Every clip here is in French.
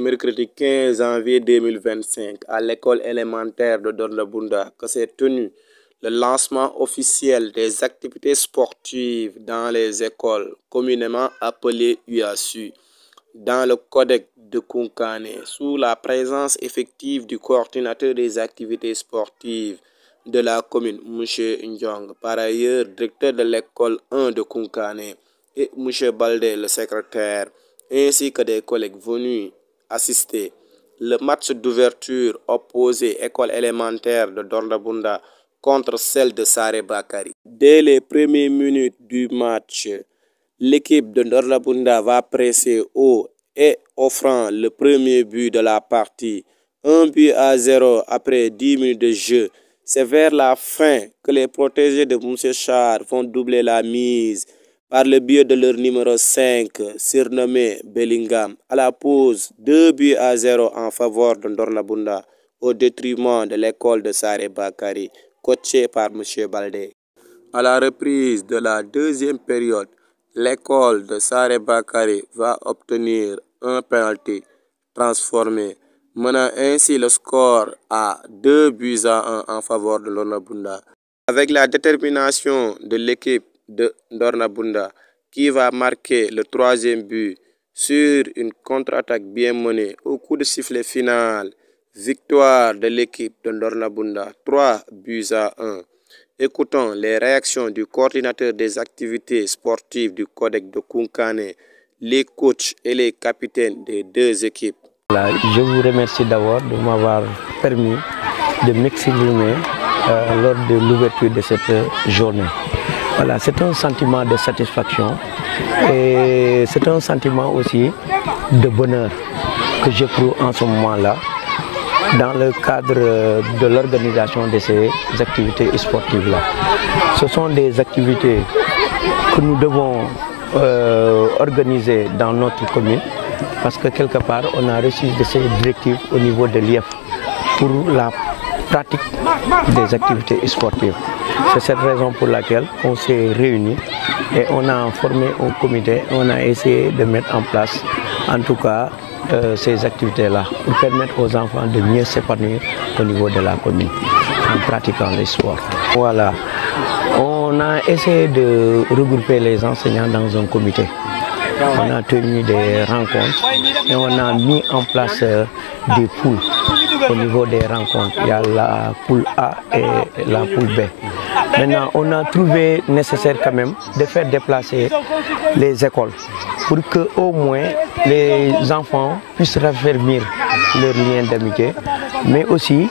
mercredi 15 janvier 2025 à l'école élémentaire de Dornabunda que s'est tenu le lancement officiel des activités sportives dans les écoles communément appelées UASU dans le Codec de Kounkané sous la présence effective du coordinateur des activités sportives de la commune, M. Njong, par ailleurs directeur de l'école 1 de Kounkané, et M. Baldé, le secrétaire, ainsi que des collègues venus assister. Le match d'ouverture opposé école élémentaire de Dornabunda contre celle de Sare Bakari. Dès les premières minutes du match, l'équipe de Dornabunda va presser haut et offrant le premier but de la partie. 1-0 après 10 minutes de jeu. C'est vers la fin que les protégés de M. Char vont doubler la mise par le biais de leur numéro 5, surnommé Bellingham. À la pause, 2-0 en faveur de Dornabunda au détriment de l'école de Sare Bakari, coachée par M. Baldé. À la reprise de la deuxième période, l'école de Sare Bakari va obtenir un penalty transformé, menant ainsi le score à 2-1 en faveur de Dornabunda. Avec la détermination de l'équipe de Dornabunda qui va marquer le troisième but sur une contre-attaque bien menée au coup de sifflet final. Victoire de l'équipe de Dornabunda 3-1. Écoutons les réactions du coordinateur des activités sportives du Codec de Kounkané, les coachs et les capitaines des deux équipes. Voilà, je vous remercie d'abord de m'avoir permis de m'exprimer lors de l'ouverture de cette journée. Voilà, c'est un sentiment de satisfaction et c'est un sentiment aussi de bonheur que j'éprouve en ce moment-là dans le cadre de l'organisation de ces activités sportives-là. Ce sont des activités que nous devons organiser dans notre commune parce que quelque part on a reçu de ces directives au niveau de l'IEF pour la pratique des activités sportives. C'est cette raison pour laquelle on s'est réunis et on a formé un comité, on a essayé de mettre en place en tout cas ces activités-là pour permettre aux enfants de mieux s'épanouir au niveau de la commune en pratiquant les sports. Voilà, on a essayé de regrouper les enseignants dans un comité. On a tenu des rencontres et on a mis en place des poules au niveau des rencontres. Il y a la poule A et la poule B. Maintenant, on a trouvé nécessaire quand même de faire déplacer les écoles pour que au moins les enfants puissent raffermir leurs liens d'amitié, mais aussi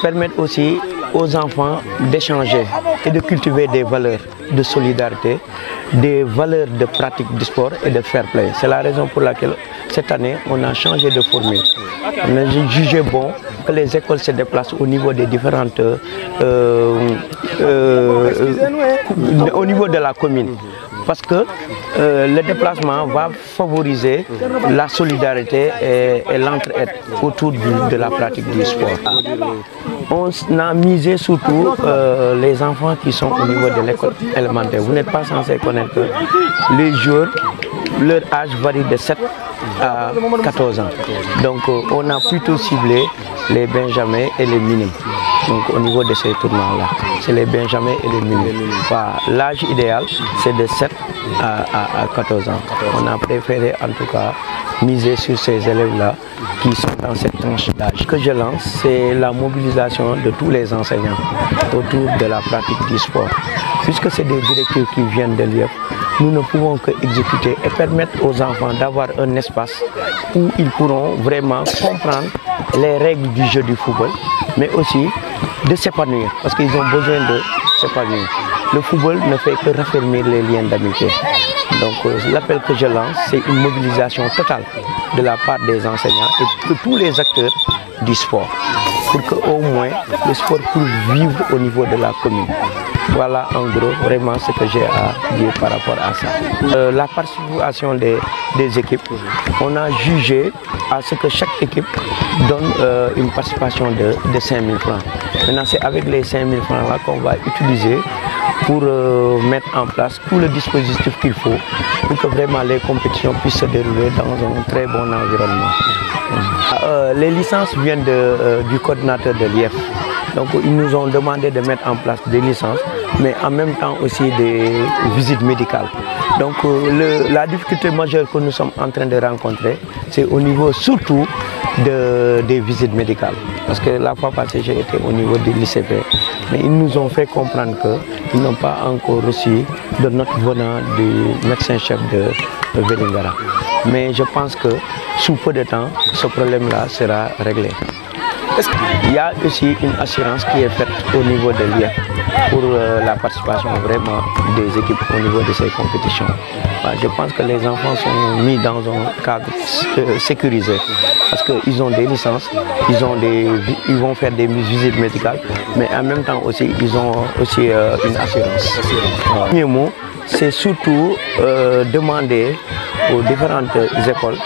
permettre aussi aux enfants d'échanger et de cultiver des valeurs de solidarité, des valeurs de pratique du sport et de fair play. C'est la raison pour laquelle cette année on a changé de formule. On a jugé bon que les écoles se déplacent au niveau des différentes au niveau de la commune. Parce que le déplacement va favoriser la solidarité et l'entraide autour de la pratique du sport. On a misé surtout les enfants qui sont au niveau de l'école élémentaire. Vous n'êtes pas censé connaître que les joueurs, leur âge varie de 7 à 14 ans. Donc on a plutôt ciblé les benjamins et les minimes. Donc au niveau de ces tournois-là, c'est les benjamins et les minimes. L'âge idéal, c'est de 7 à 14 ans. On a préféré en tout cas miser sur ces élèves-là qui sont dans cette tranche d'âge. Ce que je lance, c'est la mobilisation de tous les enseignants autour de la pratique du sport. Puisque c'est des directives qui viennent de l'IEF, nous ne pouvons que exécuter et permettre aux enfants d'avoir un espace où ils pourront vraiment comprendre les règles du jeu du football, mais aussi de s'épanouir, parce qu'ils ont besoin de s'épanouir. Le football ne fait que raffermir les liens d'amitié. Donc l'appel que je lance, c'est une mobilisation totale de la part des enseignants et de tous les acteurs du sport, pour qu'au moins le sport puisse vivre au niveau de la commune. Voilà en gros vraiment ce que j'ai à dire par rapport à ça. La participation des équipes, on a jugé à ce que chaque équipe donne une participation de 5 000 francs. Maintenant c'est avec les 5 000 francs là qu'on va utiliser pour mettre en place tout le dispositif qu'il faut pour que vraiment les compétitions puissent se dérouler dans un très bon environnement. Les licences viennent du coordinateur de l'IEF. Donc ils nous ont demandé de mettre en place des licences, mais en même temps aussi des visites médicales. Donc la difficulté majeure que nous sommes en train de rencontrer, c'est au niveau surtout des visites médicales. Parce que la fois passée, j'ai été au niveau du l'ICP, mais ils nous ont fait comprendre qu'ils n'ont pas encore reçu de note venant du médecin-chef de Vélingara. Mais je pense que sous peu de temps, ce problème-là sera réglé. Il y a aussi une assurance qui est faite au niveau de l'IEF pour la participation vraiment des équipes au niveau de ces compétitions. Je pense que les enfants sont mis dans un cadre sécurisé parce qu'ils ont des licences, ils vont faire des visites médicales, mais en même temps aussi ils ont aussi une assurance. Le premier mot, c'est surtout demander aux différentes écoles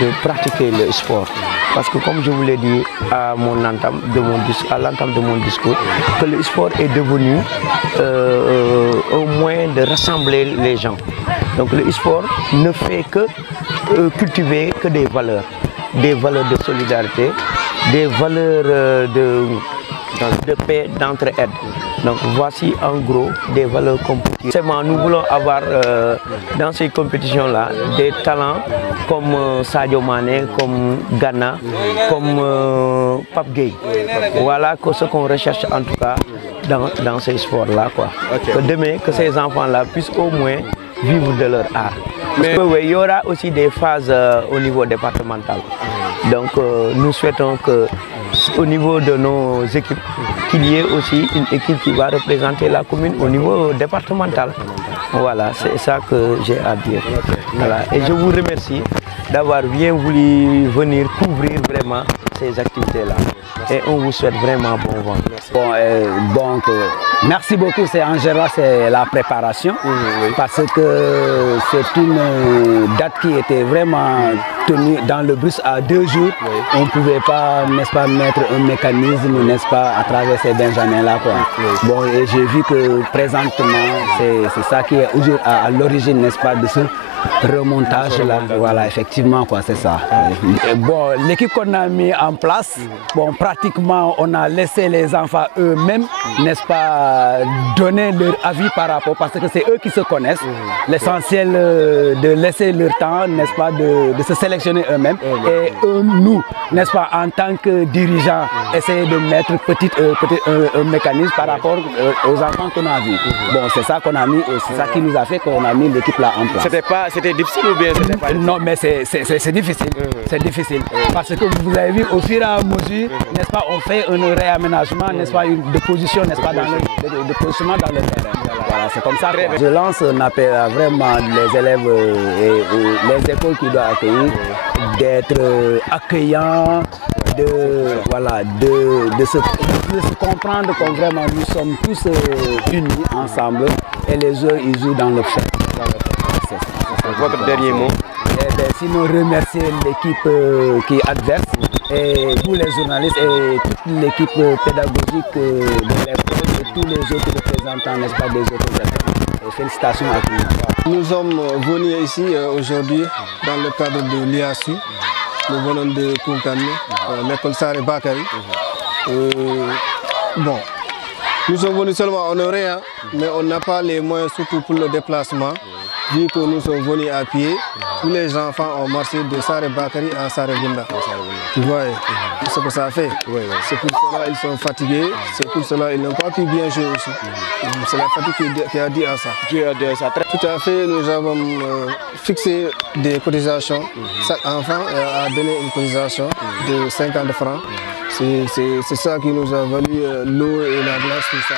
de pratiquer le sport. Parce que comme je vous l'ai dit à l'entame de mon discours, que le sport est devenu un moyen de rassembler les gens. Donc le sport ne fait que cultiver que des valeurs de solidarité, des valeurs de paix, d'entraide. Donc voici en gros des valeurs compétitives. Nous voulons avoir dans ces compétitions-là des talents comme Sadio Mané, comme Ghana, comme Pape Gueye. Voilà ce qu'on recherche en tout cas dans ces sports-là. Okay. Que demain, que ces enfants-là puissent au moins vivre de leur art. Mais il y aura aussi des phases au niveau départemental. Donc nous souhaitons que au niveau de nos équipes, qu'il y ait aussi une équipe qui va représenter la commune au niveau départemental. Voilà, c'est ça que j'ai à dire. Voilà. Et je vous remercie d'avoir bien voulu venir couvrir vraiment ces activités-là. Et on vous souhaite vraiment bon vent. Donc, merci beaucoup. C'est en général, c'est la préparation. Parce que c'est une date qui était vraiment tenue dans le bus à 2 jours. On ne pouvait pas, n'est-ce pas, mettre un mécanisme, n'est-ce pas, à travers ces benjamins-là. Bon, et j'ai vu que présentement, c'est ça qui est à l'origine, n'est-ce pas, de ce remontage là. Voilà, effectivement, c'est ça. Bon, l'équipe qu'on a mis en place, bon, pratiquement on a laissé les enfants eux-mêmes, n'est-ce pas, donner leur avis par rapport, parce que c'est eux qui se connaissent. L'essentiel de laisser leur temps, n'est-ce pas, de se sélectionner eux-mêmes. Et nous, n'est-ce pas, en tant que dirigeants, essayer de mettre un mécanisme par rapport aux enfants qu'on a vus. Bon, c'est ça qu'on a mis, c'est ça qui nous a fait qu'on a mis l'équipe là en place. C'était difficile ou bien c'était pas difficile? Non, mais c'est difficile. C'est difficile. Parce que vous avez vu, au fur et à mesure, n'est-ce pas, on fait un réaménagement, n'est-ce pas, de position, n'est-ce pas, de positionnement dans le terrain. Voilà, c'est comme ça. Je lance un appel à vraiment les élèves et les écoles qui doivent accueillir, d'être accueillants, de se comprendre comme vraiment nous sommes tous unis ensemble et les autres ils jouent dans le champ. Votre dernier mot? Sinon remercier l'équipe qui est adverse et tous les journalistes et toute l'équipe pédagogique de l'école et tous les autres représentants, n'est-ce pas, des autres écoles. Félicitations à tous. Nous sommes venus ici aujourd'hui dans le cadre de l'IASU. Nous venons de Koungtane, l'école Saré Bakary. Bon, nous sommes venus seulement honorer, mais on n'a pas les moyens surtout pour le déplacement. Vu que nous sommes venus à pied, tous les enfants ont marché de Saré Bakary à Saré Bunda. Tu vois ce que ça fait. C'est pour cela qu'ils sont fatigués, c'est pour cela qu'ils n'ont pas pu bien jouer aussi. C'est la fatigue qui a dit à ça. Tout à fait, nous avons fixé des cotisations. Chaque enfant a donné une cotisation de 50 francs. C'est ça qui nous a valu l'eau et la glace, tout ça.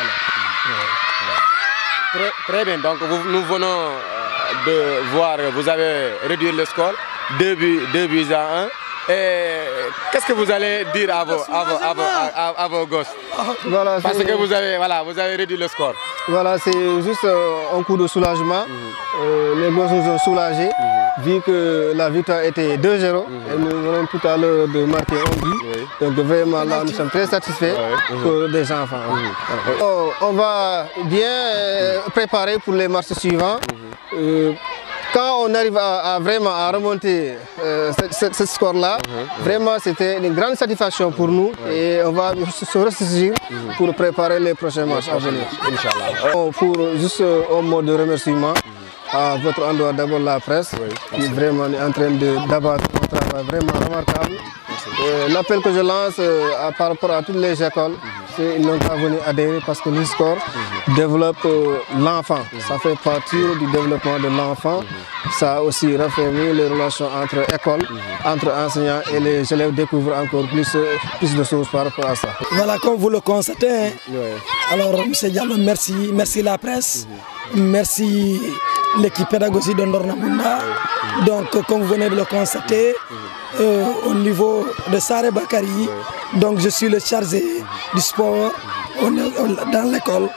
Très bien, donc nous venons de voir, vous avez réduit le score, 2 buts à 1. Qu'est-ce que vous allez dire à vos gosses? Voilà, parce que vous avez réduit le score. Voilà, c'est juste un coup de soulagement. Les gosses nous ont soulagés, vu que la victoire était 2-0 et nous venons tout à l'heure de marquer un but. Donc vraiment là, nous sommes très satisfaits pour des enfants. On va bien préparer pour les matchs suivants. Quand on arrive vraiment à remonter ce score-là, vraiment c'était une grande satisfaction pour nous et on va se ressaisir pour préparer les prochains matchs à venir. Inch'Allah. Pour juste un mot de remerciement à votre endroit, d'abord la presse, qui est vraiment en train d'abattre un travail vraiment remarquable. L'appel que je lance par rapport à toutes les écoles, c'est qu'ils n'ont qu'à venir adhérer parce que le sport développe l'enfant. Ça fait partie du développement de l'enfant. Ça a aussi raffermi les relations entre écoles, entre enseignants et les élèves découvrent encore plus de choses par rapport à ça. Voilà, comme vous le constatez, alors M. Diallo, merci la presse, merci l'équipe pédagogique de Ndorna Bunda. Donc, comme vous venez de le constater, au niveau de Saré Bakary, donc je suis le chargé du sport dans l'école.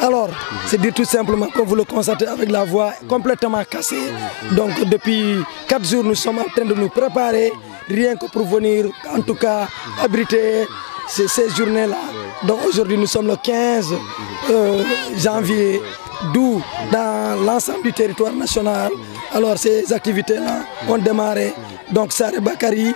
Alors, c'est dire tout simplement, comme vous le constatez, avec la voix complètement cassée. Donc, depuis 4 jours, nous sommes en train de nous préparer, rien que pour venir, en tout cas, abriter ces journées-là. Donc, aujourd'hui, nous sommes le 15 janvier, d'où dans l'ensemble du territoire national. Alors, ces activités-là ont démarré. Donc, Saré Bakary,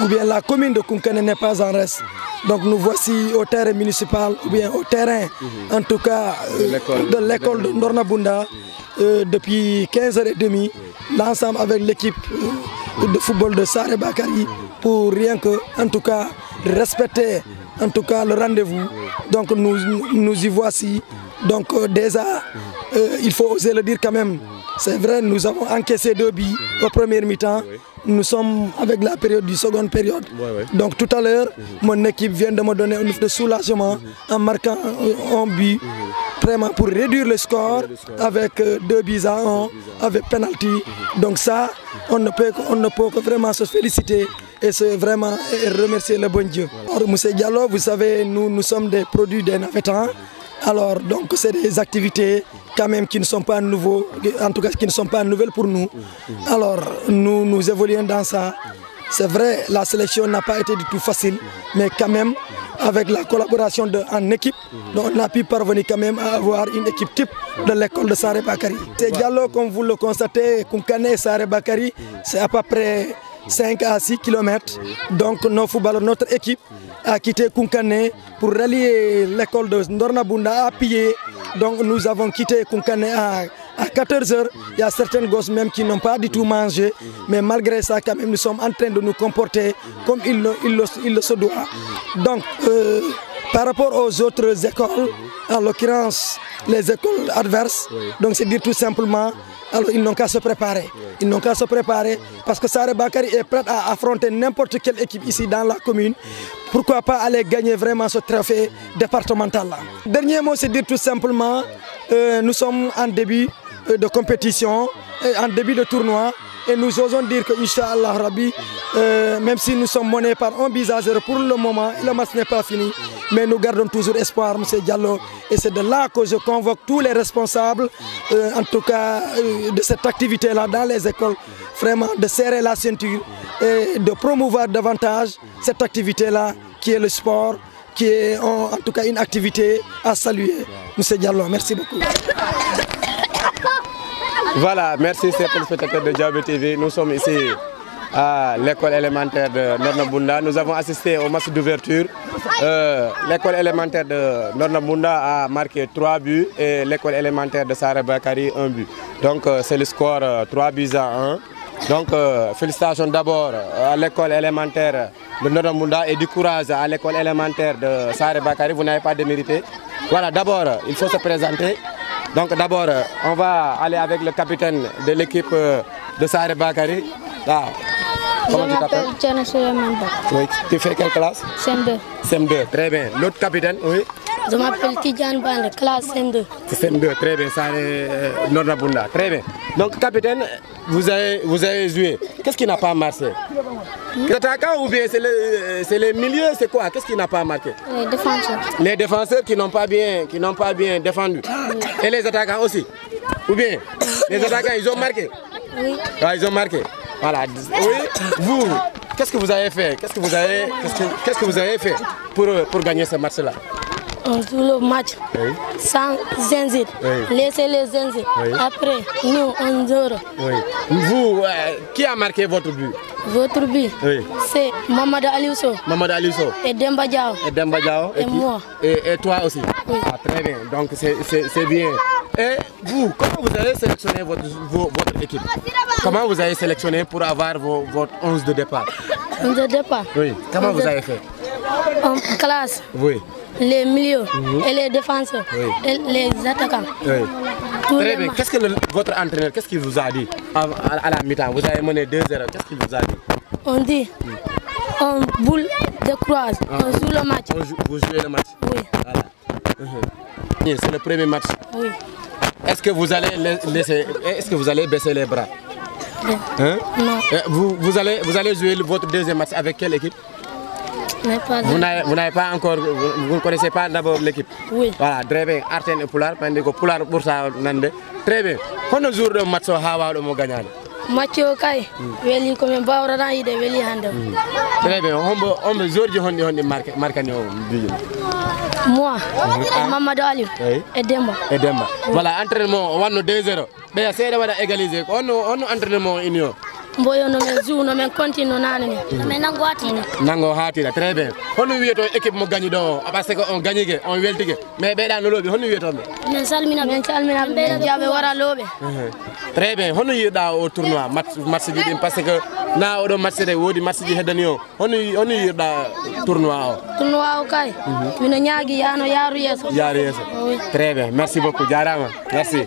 ou bien la commune de Koungheul n'est pas en reste. Donc nous voici au terrain municipal, ou bien au terrain, en tout cas, de l'école de Ndorna Bunda, depuis 15h30, l'ensemble avec l'équipe de football de Saré Bakary, pour rien que, en tout cas, respecter, en tout cas, le rendez-vous. Donc nous y voici. Donc déjà, il faut oser le dire quand même. C'est vrai, nous avons encaissé 2 buts au premier mi-temps. Nous sommes avec la période du seconde période. Donc tout à l'heure, mon équipe vient de me donner un de soulagement en marquant un but vraiment pour réduire le score avec 2 buts à 1 avec penalty. Donc ça, on ne peut que vraiment se féliciter et c'est vraiment remercier le bon Dieu. Alors, M. Diallo, vous savez, nous sommes des produits des navettans. Alors, donc, c'est des activités quand même qui ne sont pas nouveaux, en tout cas qui ne sont pas nouvelles pour nous. Alors, nous évoluons dans ça. C'est vrai, la sélection n'a pas été du tout facile, mais quand même, avec la collaboration en équipe, on a pu parvenir quand même à avoir une équipe type de l'école de Saré Bakary. C'est Diallo, comme vous le constatez, Koungheul et Saré Bakary, c'est à peu près 5 à 6 km. Donc, nos footballeurs, notre équipe, a quitté Koungheul pour rallier l'école de Ndorna Bunda à pied. Donc nous avons quitté Koungheul à 14 h. Il y a certaines gosses même qui n'ont pas du tout mangé. Mais malgré ça, quand même, nous sommes en train de nous comporter comme il le se doit. Donc, par rapport aux autres écoles, en l'occurrence les écoles adverses, donc c'est dire tout simplement, alors ils n'ont qu'à se préparer. Ils n'ont qu'à se préparer parce que Saré Bakary est prêt à affronter n'importe quelle équipe ici dans la commune. Pourquoi pas aller gagner vraiment ce trophée départemental-là. Dernier mot, c'est dire tout simplement, nous sommes en début de compétition, en début de tournoi. Et nous osons dire que, Inch'Allah Rabbi, même si nous sommes menés par 1 but à 0 pour le moment, le match n'est pas fini, mais nous gardons toujours espoir, M. Diallo. Et c'est de là que je convoque tous les responsables, en tout cas de cette activité-là dans les écoles, vraiment de serrer la ceinture et de promouvoir davantage cette activité-là qui est le sport, qui est en tout cas une activité à saluer. M. Diallo, merci beaucoup. Voilà, merci chers téléspectateurs de Diaobé TV. Nous sommes ici à l'école élémentaire de Ndorna Bunda. Nous avons assisté au match d'ouverture. L'école élémentaire de Ndorna Bunda a marqué 3 buts et l'école élémentaire de Saré Bakary 1 but. Donc c'est le score 3 buts à 1. Donc félicitations d'abord à l'école élémentaire de Ndorna Bunda et du courage à l'école élémentaire de Saré Bakary. Vous n'avez pas démérité. Voilà, d'abord il faut se présenter. Donc d'abord, on va aller avec le capitaine de l'équipe de Saré Bakary. Là, comment tu t'appelles? Tiana Souleymane Ba. Oui. Tu fais quelle classe? CM2. CM2, très bien. L'autre capitaine, oui. Je m'appelle Tidjane Bande, classe CM2. CM2, très bien, ça est Dorna Bunda, très bien. Donc, capitaine, vous avez joué. Qu'est-ce qui n'a pas marché? L'attaquant ou bien c'est les milieux, c'est quoi? Qu'est-ce qui n'a pas marqué? Les défenseurs. Les défenseurs qui n'ont pas bien défendu. Et les attaquants aussi? Ou bien les attaquants, ils ont marqué? Oui. Ah, ils ont marqué. Voilà. Oui. Vous, qu'est-ce que vous avez fait? Qu'est-ce que vous avez fait pour gagner ce match-là? On joue le match sans zinzit. Laissez les zinzit. Après, nous, on joue. Vous, qui a marqué votre but? Votre but, c'est Mamadou Aliousso. Mamadou Aliousso. Et Demba Diao. Et Demba Diao. Et moi. Et toi aussi? Oui. Ah, très bien. Donc, c'est bien. Et vous, comment vous avez sélectionné votre équipe? Comment vous avez sélectionné pour avoir votre 11 de départ? 11 de départ? Oui. Comment vous avez fait? En classe. Oui. Les milieux et les défenseurs et les attaquants. Oui. Très bien. Qu'est-ce que votre entraîneur, qu'est-ce qu'il vous a dit à la mi-temps? Vous avez mené 2-0. Qu'est-ce qu'il vous a dit? On dit, on boule de croise, on joue le match. Vous jouez le match? Oui. Voilà. C'est le premier match. Oui. Est-ce que vous allez baisser les bras? Hein? Non. Vous allez jouer votre deuxième match avec quelle équipe? Vous n'avez pas encore, vous ne connaissez pas d'abord l'équipe? Oui. Voilà, très bien. Arten et Poular, pendant que Poular pour ça, très bien. Combien de jours de match hawa mo gagné? Match kay, weli ko men bawrana ide weli hande. Très bien. On me jour de marqué Moi, Mamadou Aliou et Demba. Et Demba. Voilà, entraînement, on a 2-0. Mais c'est de égaliser. On entraînement union. Mboyo no men jou no men continue nane ni men nango hatira très bien hono wiyeto équipe mo gagné do parce que on gagné on weltige mais be dan lobi hono wiyeto men salmina be jabe wara lobe très bien hono yida au tournoi match ji dim parce que na o do match de wodi match ji hedani o hono yida tournoi o kay mina nyaagi yano yaru yeso très bien merci beaucoup jarama merci.